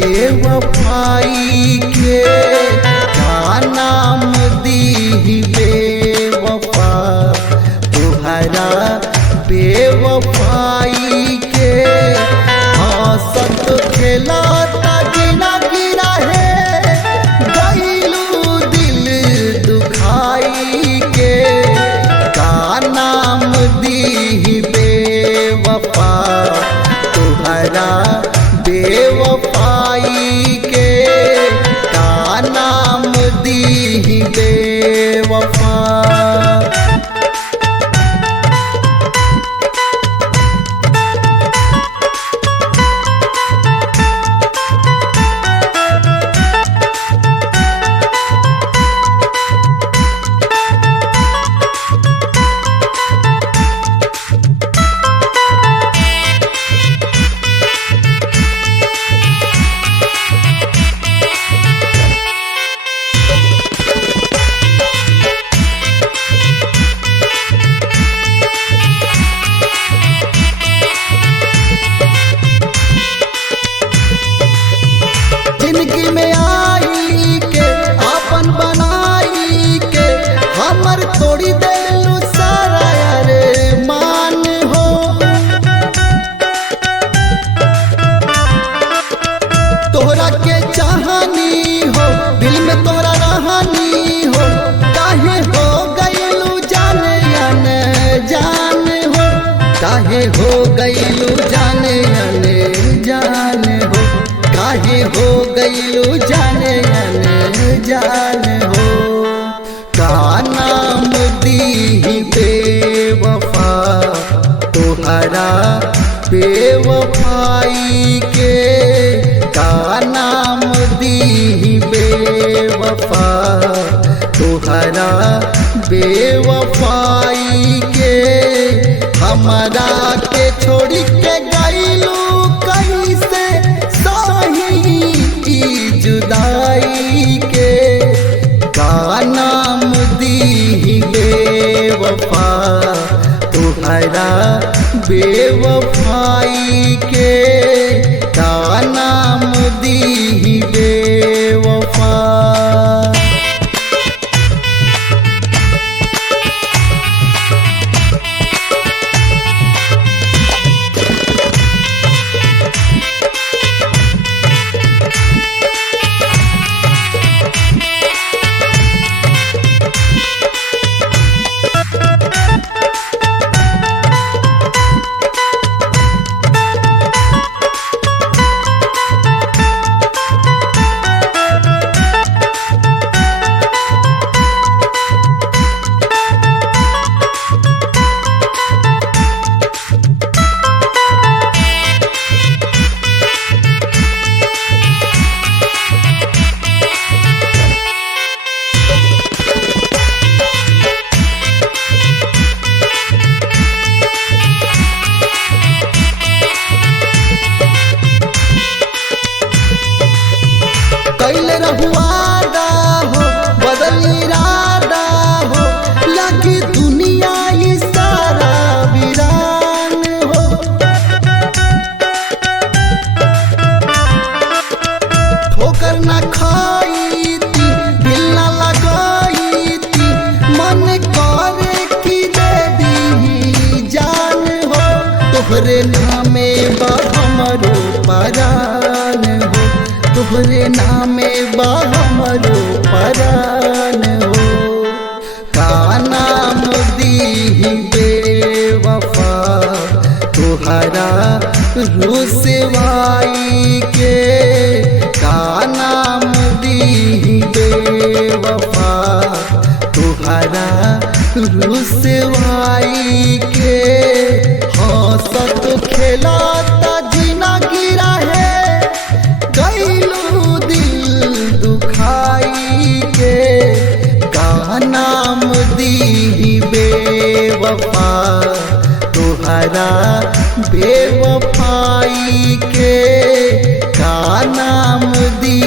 बेवफाई के का नाम दी बेवफा तुहरा बेवफाई के हंसत खेलता गिना गिरा है गईलू दिल दुखाई के का नाम दी बेवफा तुहरा बेवफाई के का नाम दी बेवफा। जिंदगी में आई के अपन बनाई के हमर तोड़ी देलू सारा अरे मान हो तोहरा के चाहनी हो दिल में तोरा रहनी हो काहे हो गईलू जाने जान हो काहे हो गईलू जाने जान हो काहे हो गईलू जाने जान हो का नाम दी बेवफा तुहरा बेवफाई के का नाम दी बेवफा तुहरा बेवफाई के हमरा के छोड़ी के गईलू कैसे जुदाई के का नाम दी बेवफा तुहरा बेवफाई के का नाम दी बेवफा। कैले रहुआदा हो बदल इरादा हो लगी दुनिया ये सारा वीरान हो ठोकर न खाई थी दिल न लगाई थी मन करे कि दे दी जान हो तोहरे नामे बा हमरो परान हो तोहरे नामे बा हमरो परान हो का नाम दी बेवफा तुहरा रुसवाई के का नाम दी बेवफा तुहरा रुसवाई के हंसत खेलता जीना गिरा है गईलू दिल दुखाई के का नाम दी बेवफा तुहरा बेवफाई के का नाम दी